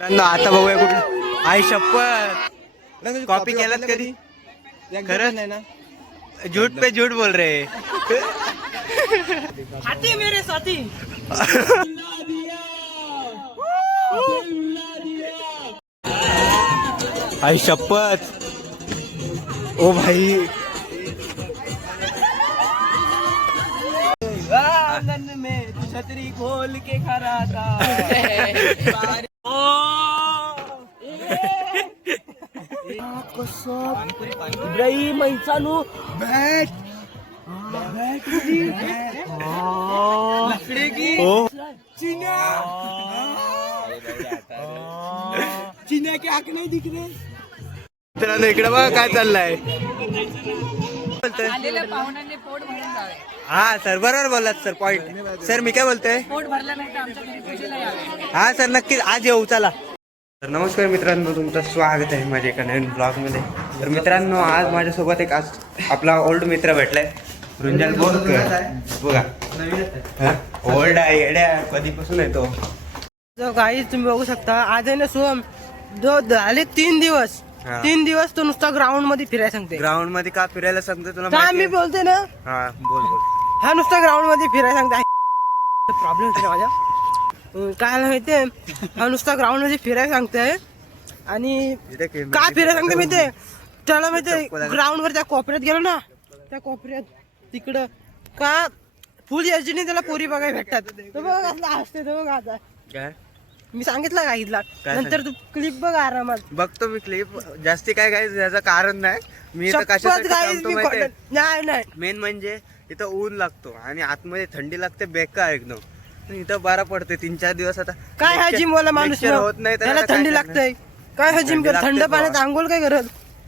आता बघूया कुठलं. आई शपथ कॉपी केलात कधी? खरंच नाही ना, झूठ पे झूठ बोल रहे. हाथी मेरे साथी. आई शपथ. ओ भाई आंगन में छतरी खोल के खड़ा था. इब्राहिम इंसानू बैठ लकड़ी की चीना चीना के आंख नहीं दिख रहे. मित्रांनो इकडे बघा काय चाललंय. पाहुण्यांनी पोट भरून जावे. हा सर बरोबर बोललात सर. Point sir. मी काय बोलतोय, पोट भरलं नाही तर आमच्या घरी पूजेला यावे. हा सर नक्कीच आज येऊ. चला तर नमस्कार मित्रांनो, तुमचं स्वागत आहे माझ्या एका नवीन ब्लॉगमध्ये. तर मित्रांनो आज माझ्यासोबत एक आज आपला ओल्ड मित्र भेटलाय, रुंजल बोरकर. बघा ओल्ड आहे येड्या, कधीपासून आहे तो. जो गाईज तुम्ही बघू शकता, आज आहे ना सोम जो झाले 3 दिवस. हा. 3 दिवस तो नुसता ग्राउंड मध्ये फिरायला सांगते. ग्राउंड मध्ये का फिरायला सांगतो तुला का माहिती मी आहे? बोलते ना, हा बोल बोल. हा नुसता ग्राउंड मध्ये फिरायला सांगते. प्रॉब्लेम होते ना माझ्या. काय माहितीये, हा नुसता ग्राउंड मध्ये फिरायला सांगते. आणि इथे खेळ- का फिरायला सांगते माहितीये, त्याला माहितीये ग्राउंड वर त्या कोपऱ्यात गेलो ना, त्या कोपऱ्यात तिकडं का फुल एजनी त्याला पोरी बघायला भेटतात. तो बघ असला हसते तो बघ आता. काय मी सांगितलं गाईडला, काय नंतर तू क्लिप बघ आरामात. बघतो मी क्लिप. जास्ती काय काय याचं कारण नाही. मी इथं शपथ कशासाठी guys, थांबतो मी माहितीये? खोटं- नाही नाही मेन म्हणजे इथं ऊन लागतो आणि आतमध्ये थंडी लागते बेकार एकदम. इथं बरा पडते 3-4 दिवस. आता काय हा जिम वाला माणूस lecture होत नाही त्याला आता थंडी काय लागतंय. काय हा जिम थंडी लागते थंड पाण्यात बाबा. आंघोळ काय करत.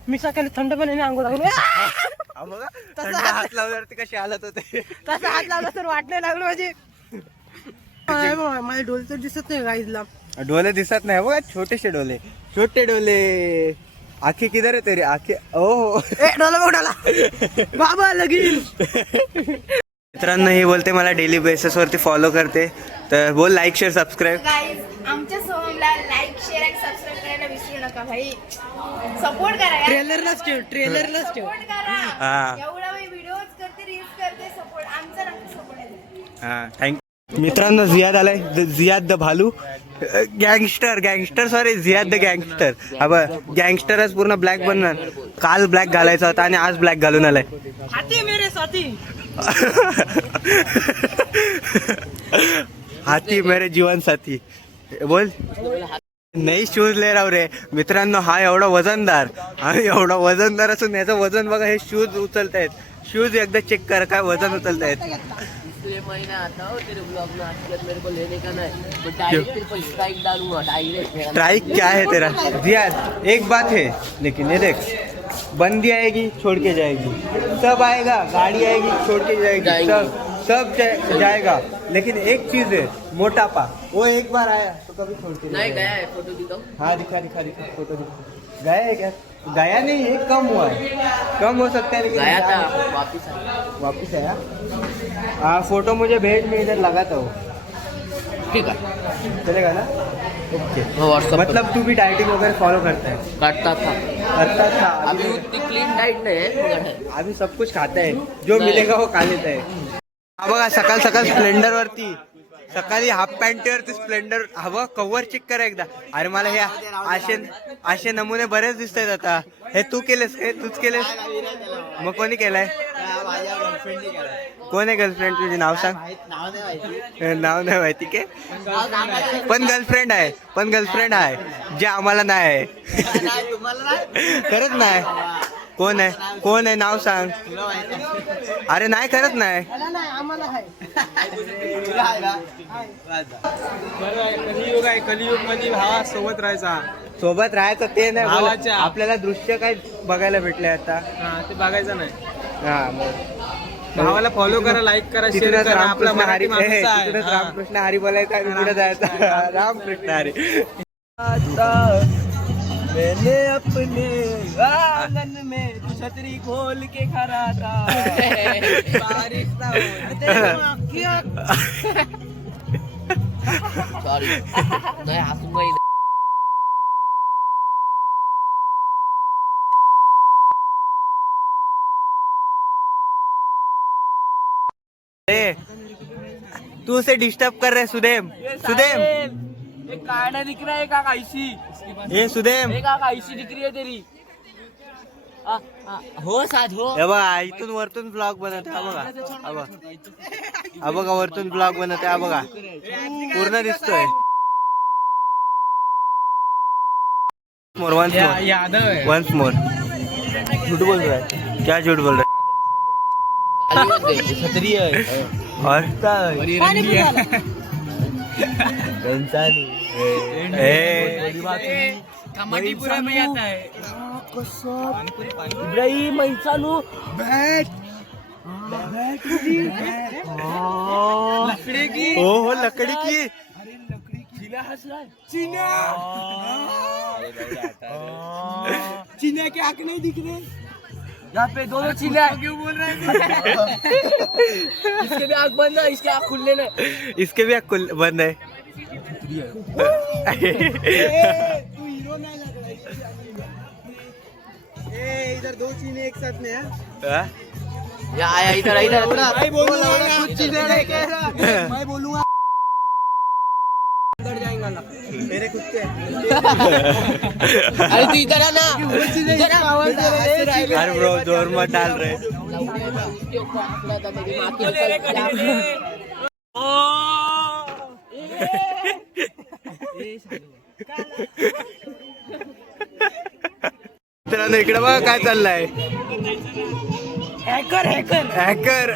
मी सकाळी थंड पाण्याने आंघोळ करून करणार? बघा तसं थंड हात लावल्यावरती कशी हालत होते. तसा हात लावला तर वाट नाही लागलं माझी. माझे डोळे तर दिसत नाही गाईजला. डोले दिसत नाही बघा, छोटेसे डोले, छोटे डोले. आखी किधर आहे तेरी आखी? ओ डोला बघ डोला बाबा लगीन. मित्रांनो हे बोलते मला डेली बेसिस वरती फॉलो करते. तर बोल लाईक शेअर सबस्क्राईब. गाईज आमच्या सोहमला लाईक शेअर आणि सबस्क्राईब करायला विसरू नका भाई. सपोर्ट करा यार. ट्रेलरलाच ठेव, ट्रेलरलाच ठेव. सपोर्ट करा. हा. एवढा मी व्हिडिओज करते, रील्स करते, सपोर्ट आमचा नक्की सपोर्ट आहे. हा थँक्यू. मित्रांनो जियाद आलाय, जियाद द भालू. Gangster sorry Ziyad the gangster. हा बघ गँगस्टरच पूर्ण ब्लॅक बनणार. काल ब्लॅक घालायचा होता आणि आज ब्लॅक घालून आलाय. हाथी मेरे साथी. हाथी मेरे जीवन साथी. बोल नाही शूज ले राव रे. मित्रांनो हा एवढा वजनदार आणि एवढा वजनदार असून याचं वजन बघा. हे शूज उचलतायत. शूज एकदा चेक कर काय वजन उचलतायत. महीना आता हो तेरे ब्लॉग में आज मेरे को लेने का नहीं तो डायरेक्ट तेरे को स्ट्राइक डालूंगा डायरेक्ट. स्ट्राइक क्या है तेरा जियाद? एक बात है लेकिन ये देख, बंदी आएगी छोड़ के जाएगी, सब आएगा गाड़ी आएगी छोड़ के जाएगी, सब जाएगा. लेकिन एक चीज है मोटापा. वो एक बार आया तो कभी छोड़ के नहीं गया है. फोटो दिखाओ. हाँ दिखा फोटो दिखा. गया है क्या? गया नहीं है, कम हुआ है. कम हो सकता है लेकिन गया था वापिस आया. वापिस आया. हाँ फोटो मुझे भेज, में इधर लगाता हूँ. ठीक है चलेगा ना? ओके. व्हाट्सएप मतलब तू भी डाइटिंग वगैरह फॉलो करता है? करता था. करता था. अभी उतनी क्लीन डाइट नहीं है मगर है. अभी सब कुछ खाता है, जो मिलेगा वो खा लेता है. हा बघा सकाळ सकाळ स्प्लेंडर वरती, सकाळी हाफ पॅन्टीवरती स्प्लेंडर. हवं कव्हर चेक करा एकदा. अरे मला हे असे नमुने बरेच दिसत आहेत आता. हे तू केलेस? हे तूच केलेस? मग कोणी केलंय? कोण आहे गर्लफ्रेंड तुझे? नाव सांग. नाव नाही माहिती के? पण गर्लफ्रेंड आहे जे आम्हाला नाही आहे. खरंच नाही. कोण आहे नाव सांग. अरे नाही खरंच नाही. कलियुग आहे, कलियुग मध्ये भावा सोबत राहायचं ते नाही बोला. भावाच्या. आपल्याला दृश्य काय बघायला भेटले आता. ते बघायचं नाही. हा मग भावाला फॉलो करा, लाईक करा, शेअर तिथूनच करा. आपला रामकृष्ण हरी मराठी माणूस आहे. तिथूनच रामकृष्ण हरी बोलायचं आणि पुढे जायचं. रामकृष्ण हरी. मैंने अपने आंगन में छतरी खोल के खड़ा था. बारिश ना हो. सॉरी. नहीं हंसूंगा ही. ए, तू उसे डिस्टर्ब कर रहे सुदेम सुदेम एक काना दिख रहा है का कैसी ए सुदेम एक कैसी दिख रही है तेरी हो साथ हो हे बघा इथून वरतून ब्लॉग बनत आहे हा बघा वरतून ब्लॉग बनत आहे हा बघा पूर्ण दिसतोय वंस मोर झूठ बोल रहा है क्या झूठ बोल रहा छतरी है और मणिपुरा में आता है इब्राहिम इंसानू लकड़ी की हो लकड़ी की चीना के आंख नहीं दिख रहे यहाँ पे दोनों चीना क्यों बोल रहे हैं इसके भी आँख बंद है इसके आँख खुले ना इसके भी आँख बंद है तू हीरो नहीं लग रहा है इधर दो चीने एक साथ में है या आया इधर इधर मैं बोलूंगा कुछ चीजें मैं बोलूंगा अंदर जाएगा ना मेरे कुत्ते अरे तू इधर आ ना इधर आ अरे ब्रो जोर मत डाल रहे इसके ऊपर आँख लगा मेरी माँ की मित्रांनो इकडे बघा काय चाललंय हैकर हैकर हॅकर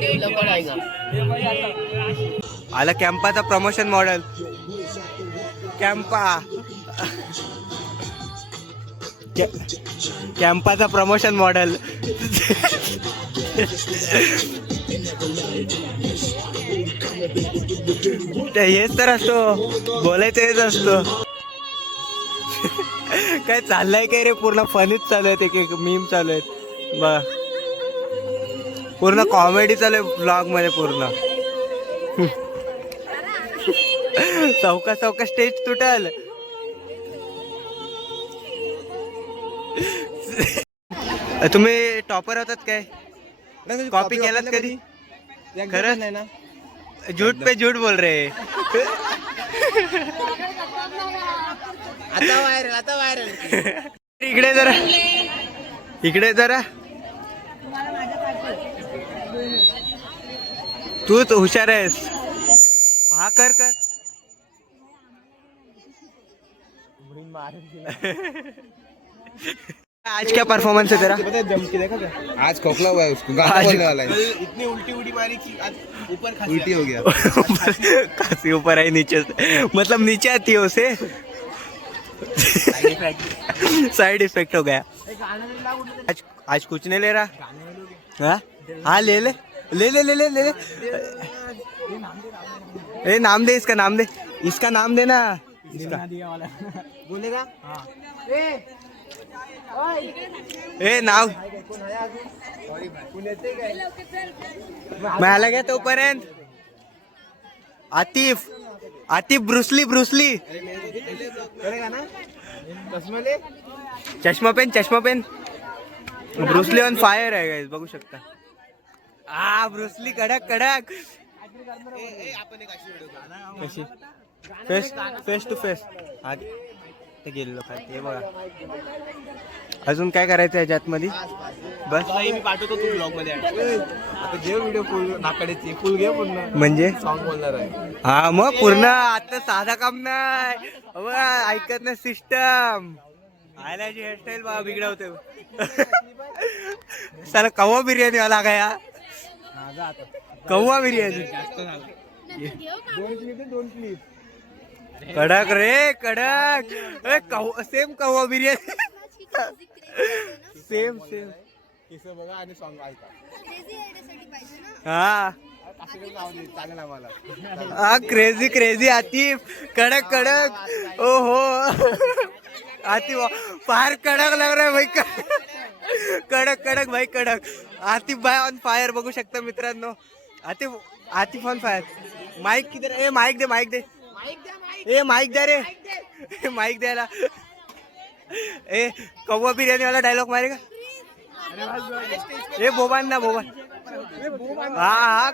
डेव्हलपर आहे का आला कॅम्पाचा प्रमोशन मॉडेल कॅम्पा कॅम्पाचा प्रमोशन मॉडेल हेच तर असतो बोलायचं हेच असतो काय चाललंय काय रे पूर्ण फनीच चालू आहेत एक मीम चालू आहेत बघा पूर्ण कॉमेडी चालू आहे ब्लॉग मध्ये पूर्ण चौका चौका स्टेज तुटल तुम्ही टॉपर होतात काय कॉपी केलात कधी खरंच नाही ना झूठ पे झूठ बोल रहे आता व्हायरल इकडे जरा तूच हुशार आहेस हा कर कर आज क्या परफॉर्मेंस है तेरा आज खोखला हुआ है उसको गाना बोलने वाला है इतनी उल्टी उड़ी मारी थी आज ऊपर उल्टी हो गया काफी ऊपर है नीचे से मतलब नीचे आती है उसे साइड इफेक्ट हो गया आज कुछ नहीं ले रहा हाँ ले ले ले ले ले ले ले ए नाम दे इसका नाम देना इसका बोलेगा ए नाव मैं आला गया तोपर्यंत आतिफ ब्रुसली करेगा ना चष्मा पेन ब्रुसली ऑन फायर आहे गाइस बघू शकता ब्रुसली कडक कशी फेस टू फेस ते गेलेलो काय ते बघा अजून काय करायचं याच्यात मध्ये बस मी पाठवतो तू ब्लॉग मध्ये आता जे व्हिडिओ फुल नाकडेची फुल घे पूर्ण म्हणजे सॉन्ग बोलणार आहे हा मग पूर्ण आता साधा काम नाही ऐकत नाही सिस्टम आयलाची हेअरस्टाईल बघा बिघडवते साला कव्वा बिर्याणी वाला गया कव्वा बिर्याणी दोन क्लिप कडक रे कडक सेम कव्वा बिर्याणी सेम किस्सा बघा आणि सॉन्ग ऐका हा चालेल आम्हाला हा क्रेझी आतिफ कडक ओहो आतिफ फायर कडक लग रहा है भाई कडक भाई कडक आतिफ भाई ऑन फायर बघू शकता मित्रांनो आतिफ ऑन फायर माइक किधर ए माइक दे ए माइक दे रे माइक द्यायला ए कव्वा बिर्याणी वाला डायलॉग मारेगा ए बोबान हाँ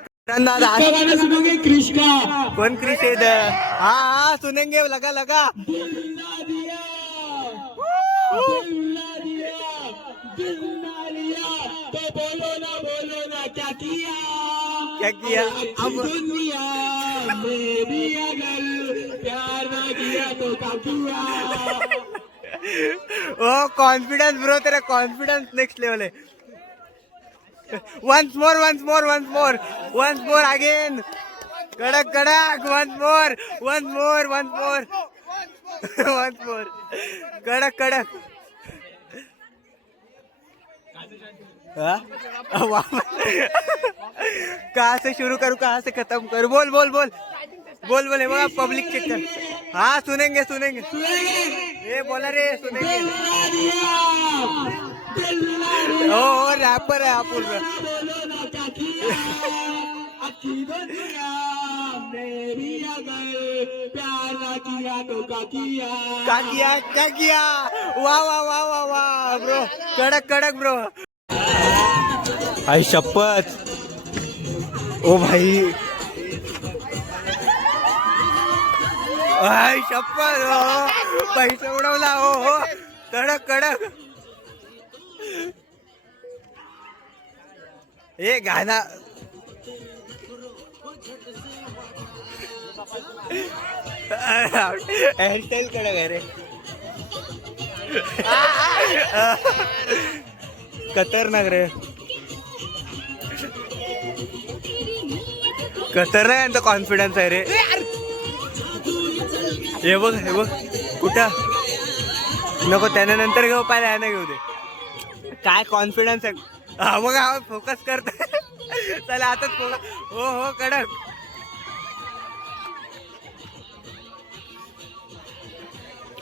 कौन क्रिश है इधर? हाँ सुनेंगे, लगा लगा। क्या किया अब? ओ कॉन्फिडेंस ब्रो, तेरा कॉन्फिडेंस नेक्स्ट लेवल है। once more again, कड़क once more कड़क हाँ? कहाँ से शुरू करूँ, कहाँ से खत्म करूँ? बोल हे बघा, पब्लिक चेक कर। हाँ सुनेंगे ये बोला रे, सुनेंगे। ओ रैपर है आप क्या किया? वाह ब्रो, कड़क ब्रो। आई शपथ, ओ भाई, आई शपथ, पैसे उडवला हो, कडक। हे गाना हेअरस्टाईल कडक आहे रे, खतरनाक रे, खतरनाक यांचा कॉन्फिडन्स आहे रे। हे बघ कुठं नको, त्याने नंतर घेऊ, पाहिजे याने घेऊ दे। काय कॉन्फिडन्स आहे, हा बघा फोकस करते। चला आताच फोकस, हो कडक।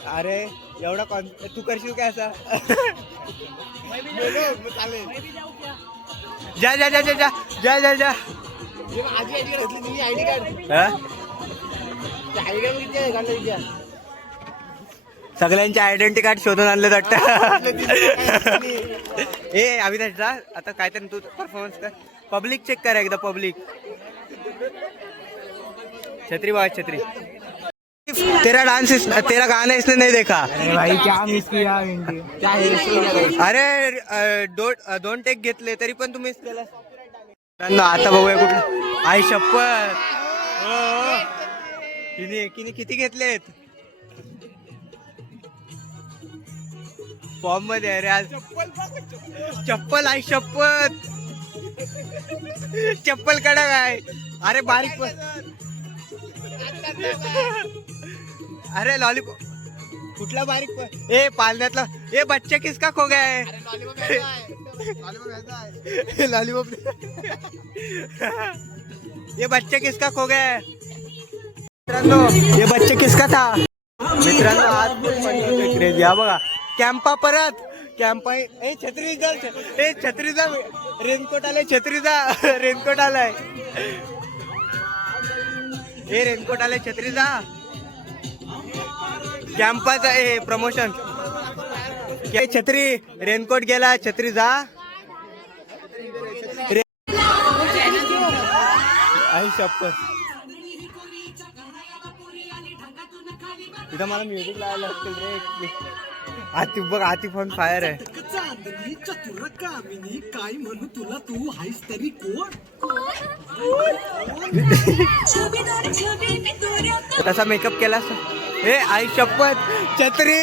अरे एवढा तू करशील काय असा? जा सगळ्यांचे आयडेंटिटी कार्ड शोधून आणले वाटतं। ए अविनाश जा आता, काहीतरी तू परफॉर्मन्स कर, पब्लिक चेक कर एकदा, पब्लिक। छत्री बाबा छत्री, तेरा गाना इसने नहीं देखा। अरे भाई क्या मिस किया, अरे दोन टेक घेतले तरी पण तू मिस केला। आता बघूया कुठलं, आई शपथ, किती घेतलेत फॉर्म मध्ये? अरे आज चप्पल, आई शपथ, चप्पल कडक आहे। अरे बारीक पण, अरे लॉलीपॉप कुठला बारीक पण? ए पालण्यातला, ए बच्चा किसका खो गया है? लॉलीपॉप ये बच्चा किसका खो गया है? मित्रांनो ये बच्चा किसका था? मित्रांनो आज क्रेज, या बघा कॅम्पा परत, कॅम्पा छत्रीचा रेनकोट आलाय, रेनकोट आलाय, छत्रीचा कॅम्पाचा प्रमोशन, छत्री रेनकोट गेला, छत्रीचा आई शपथ। इथं मला म्युझिक लावायला लागतील रे। आतिफ बघ, आतिफ ऑन फायर आहे। काय म्हणू तुला, तू हायस तरी कोण? तसा मेकअप केला हे, आई शपथ, छत्री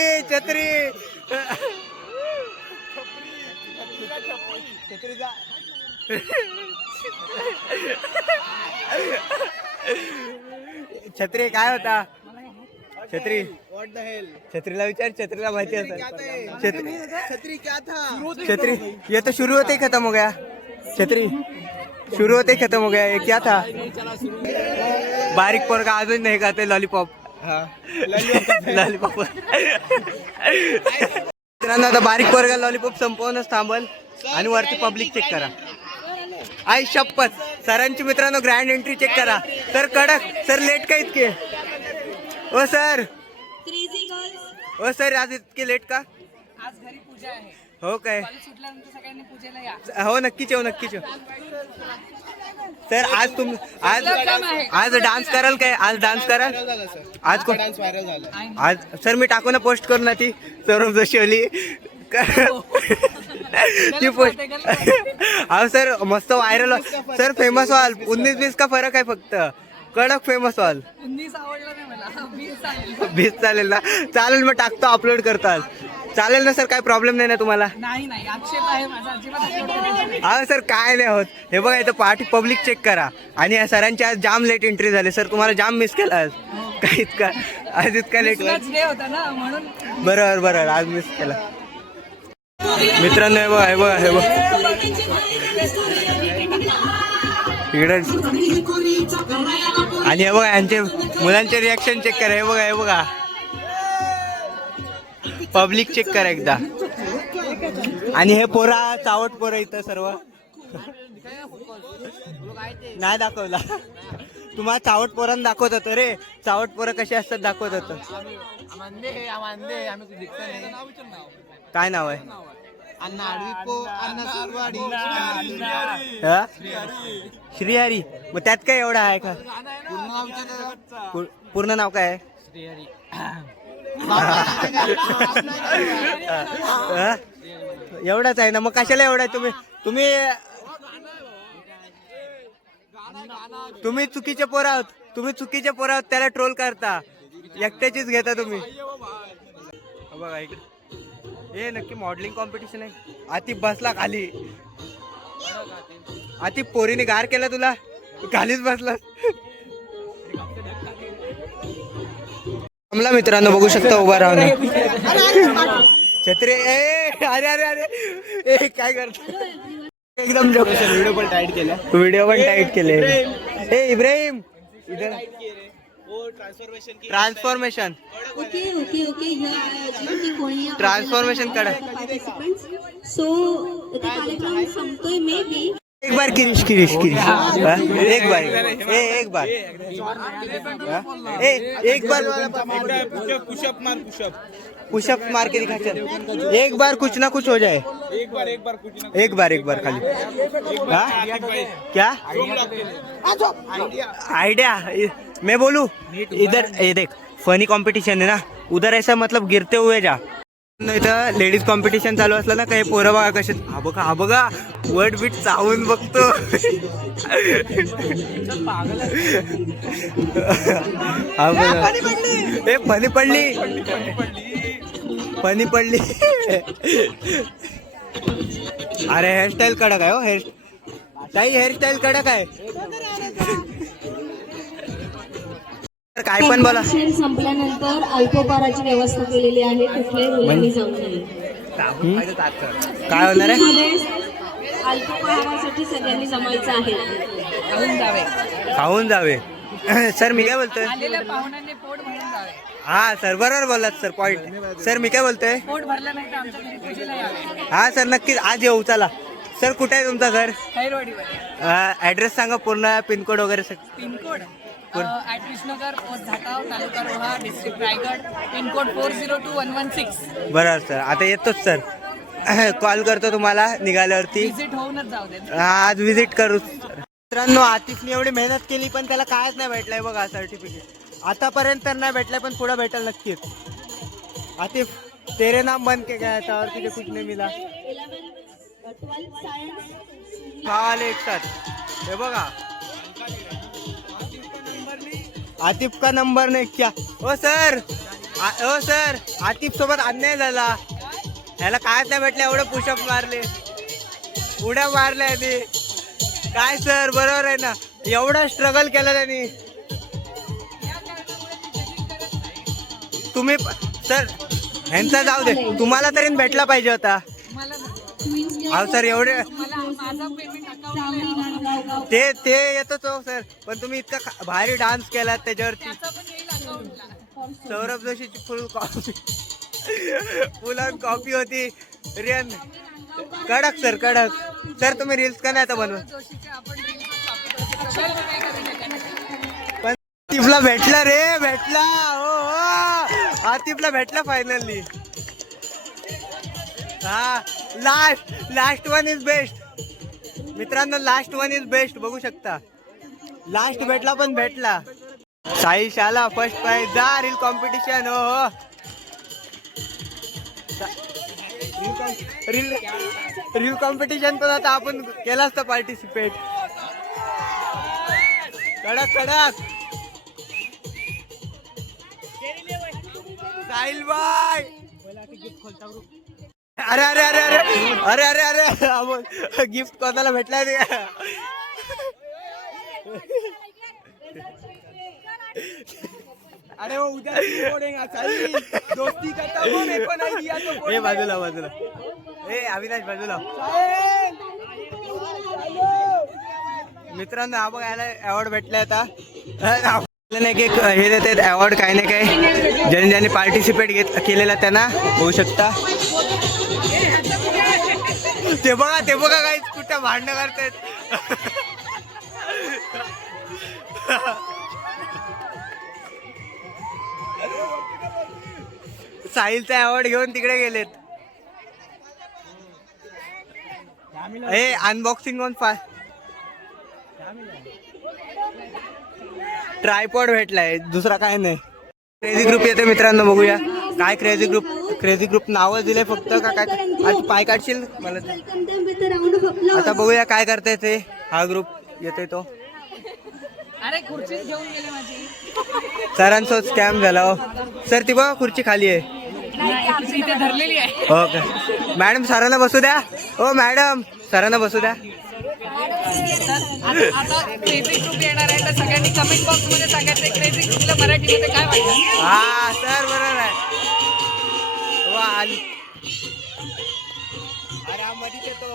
छत्री काय होता? छत्रीला विचार, छत्रीला माहिती असेल। छत्री क्या था? छत्री ये तो शुरू होते ही खत्म हो गया, छत्री शुरू होते ही खत्म हो गया, ये क्या था? बारीक पोरगा अजून नाही खाते लॉलीपॉप, लॉलीपॉप। मित्रांनो आता बारीक पोरगा लॉलीपॉप संपवूनच थांबल आणि वरती पब्लिक चेक करा। आई शपथ, सरांची मित्रांनो ग्रँड एंट्री चेक करा। सर कडक, सर लेट का इतके? ओ सर आज इतके लेट का? आज घरी पूजा आहे। हो काय सुटल्यानंतर सगळ्यांनी पूजेला या. हो नक्कीच येऊ नक्कीच येऊ. सर आज डान्स कराल काय? आज डान्स कराल? आज डान्स व्हायरल झाला. आज सर मी टाकू ना पोस्ट करू ना ती सौरभ जोशी वाली ती पोस्ट. अहो सर मस्त व्हायरल सर फेमस व्हाल. 19-20 का फरक आहे फक्त. कडक फेमस व्हाल. 19 आवडलं नाही मला 20 चालेल. 20 चालेल ना? चालेल मग टाकतो अपलोड करतो आज. चालेल ना सर काय प्रॉब्लेम नाही ना तुम्हाला? नाही आक्षेप आहे माझा अजिबात. हा सर काय नाही होत. हे बघा इथं पार्टी पब्लिक चेक करा. आणि या सरांची आज जाम लेट एंट्री झाली. सर तुम्हाला जाम मिस केला आज. काय इतका आज इतका लेट होता ना म्हणून. बरोबर आज मिस केला. मित्रांनो हे बघा इकडे. आणि हे बघा यांचे मुलांचे रिॲक्शन चेक करा. हे बघा पब्लिक चेक करा एकदा. आणि हे पोरा चावट पोरं इथं सर्व नाही दाखवला. तुम्हाला चावट पोरांना दाखवत होतं रे. चावट पोरं कशी असतात दाखवत होतं. काय नाव आहे? श्रीहरी. मग त्यात काय एवढं आहे का? पूर्ण नाव काय आहे? एवढाच आहे ना? मग कशाला एवढा आहे? तुम्ही चुकीचे पोर आहोत. त्याला ट्रोल करता. एकट्याचीच घेता तुम्ही. बघा इकडे हे नक्की मॉडेलिंग कॉम्पिटिशन आहे. आतिफ बसला खाली. आतिफ पोरीने गार केला तुला. खालीच बसला. आम्हाला मित्रांनो बघू शकता उभा राहून छत्री. अरे काय करतो एकदम व्हिडिओ पण टाईट केले. हे इब्राहिम इधर ट्रान्सफॉर्मेशन करा. एक बार किरीश एक बार पुशअप मार के दिखा. चल एक बार कुछ ना कुछ हो जाए. एक बार खाली. क्या आइडिया मैं बोलूं? इधर ये देख फनी कॉम्पिटिशन है ना. उधर ऐसा मतलब गिरते हुए जा. इथं लेडीज कॉम्पिटिशन चालू असलं ना काही पोरं बघा कसे. हा बघा वर्ड बीट चावून बघतो. फनी पडली. अरे हेअरस्टाईल कडक आहे हो. हेअरस्टाईल कडक आहे. काय पण बोला. संपल्यानंतर अल्पोपहाराची व्यवस्था केलेली आहे. कुठल्याही मुलांनी जाऊ नये. काय होणार आहे? अल्पोपहारासाठी सगळ्यांनी जमायचं आहे. खाऊन जावे. सर मी काय बोलतोय? पाहुण्यांनी पोट भरून जावे. हा सर बरोबर बोललात सर. पॉइंट. सर मी काय बोलतोय? पोट भरलं नाही तर आमच्या घरी पूजेला यावे. हा सर नक्कीच आज येऊ. चला सर कुठे आहे तुमचं घर? खैरवाडीवर. ऍड्रेस सांगा पूर्ण. पिनकोड वगैरे सर. पिनकोड कृष्णनगर पोस्ट झाटाव तालुका रोहा डिस्ट्रिक्ट रायगड. पिनकोड 402116. बरोबर सर. आता येतोच सर. कॉल करतो तुम्हाला निघाल्यावरती. विजिट होऊनच जाऊ दे. आज विजिट करू. मित्रांनो आतिफने एवढी मेहनत केली पण त्याला कायच नाही भेटलंय बघा सर्टिफिकेट. आतापर्यंत तर नाही भेटलंय पण पुढे भेटेल नक्कीच. आतिफ तेरे नाम बन के गया था और तुझे कुछ नहीं मिला. आले एक साथ. हे बघा आतिफ का नंबर नाही क्या. ओ सर आतिफ सोबत अन्याय झाला. ह्याला कायच नाही भेटलं. एवढं पुशअप मारले उड्या मारल्या आणि काय सर बरोबर आहे ना. एवढा स्ट्रगल केला त्यांनी. तुम्ही सर ह्यांचा जाऊ दे. तुम्हाला तरी भेटला पाहिजे होता. अहो सर एवढे ते येतोच हो सर. पण तुम्ही इतका भारी डान्स केलात त्याच्यावरती. सौरभ जोशीची फुल ऑन कॉपी होती. रियन कडक सर कडक. सर तुम्ही रील्स का नाही आता बनवून. पण आतिफला भेटला रे. भेटला. हो आतिफला भेटला फायनली. हा लास्ट वन इज बेस्ट मित्रांनो. Last one is best. बघू शकता लास्ट भेटला पण भेटला. साई शाला फर्स्ट प्राइज. जा रील कॉम्पिटिशन. हो रील कॉम्पिटिशन पण आता आपण केला असतं पार्टिसिपेट. कडक कडक. साहिल बाय. अरे अरे अरे अरे अरे अरे अरे गिफ्ट कोणाला भेटला रे. अरे वो उधर फोड़ेगा साहिल. दोस्ती करता वो मेरे को नहीं दिया तो ए बाजूला बाजूला. ए अविनाश बाजूला. मित्रांनो हा बघ याला अवॉर्ड भेटलाय आता. नाही की हे देतात अवॉर्ड काय नाही काय ज्यांनी ज्यांनी पार्टिसिपेट केलेला त्यांना होऊ शकता. ते बघा काही कुठं भांडणं करतायत. साहिलचा अवॉर्ड घेऊन तिकडे गेलेत. हे अनबॉक्सिंग ऑन ट्रायपॉड भेटलाय दुसरा काय नाही. क्रेझी ग्रुप येते मित्रांनो. बघूया काय क्रेझी ग्रुप नावं दिले फक्त का काय. आज पाय काढशील मला ते. आता बघूया काय करताय ते. हा ग्रुप येतोय तो. सरांसोबत स्कॅम झाला. हो सर ती बघा खुर्ची खाली आहे. हो का मॅडम सरांना बसू द्या. हो मॅडम सरांना बसू द्या. आता क्रेझी ग्रुप येणार आहे तर सगळ्यांनी कमेंट बॉक्स मध्ये सांगायचं क्रेझी ग्रुपला मराठीमध्ये काय म्हणतात. हा सर बरोबर आहे. वा आली. अरे हा मधीच येतो.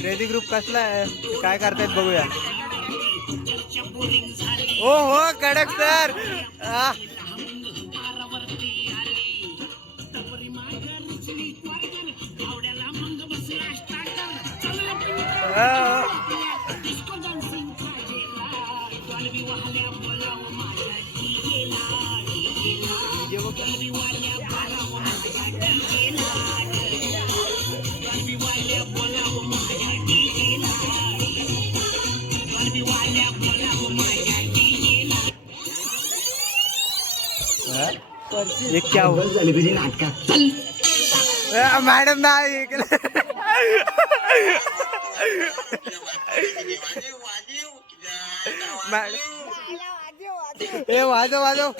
क्रेझी ग्रुप कसला आहे काय करतायत बघूया. ओ हो कडक सर. ये क्या हुआ मॅडम नाही मॅडम. ए वाजव वाजव.